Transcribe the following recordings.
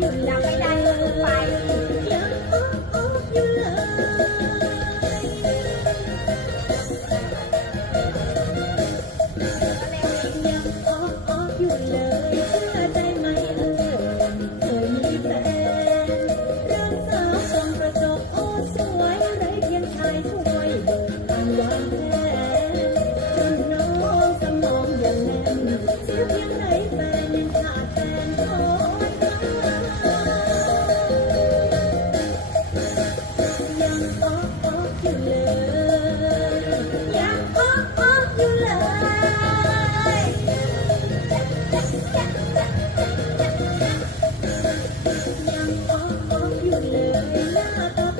Được.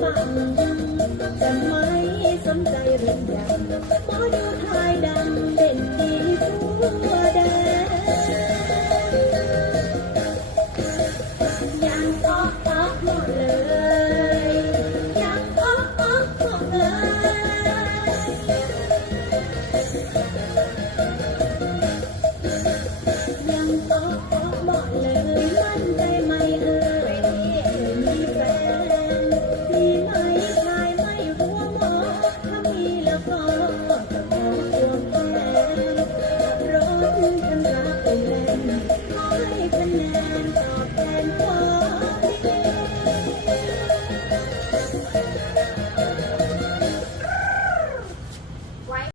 ฟังจะไม่สนใจเรื่องยังหมอดูไทย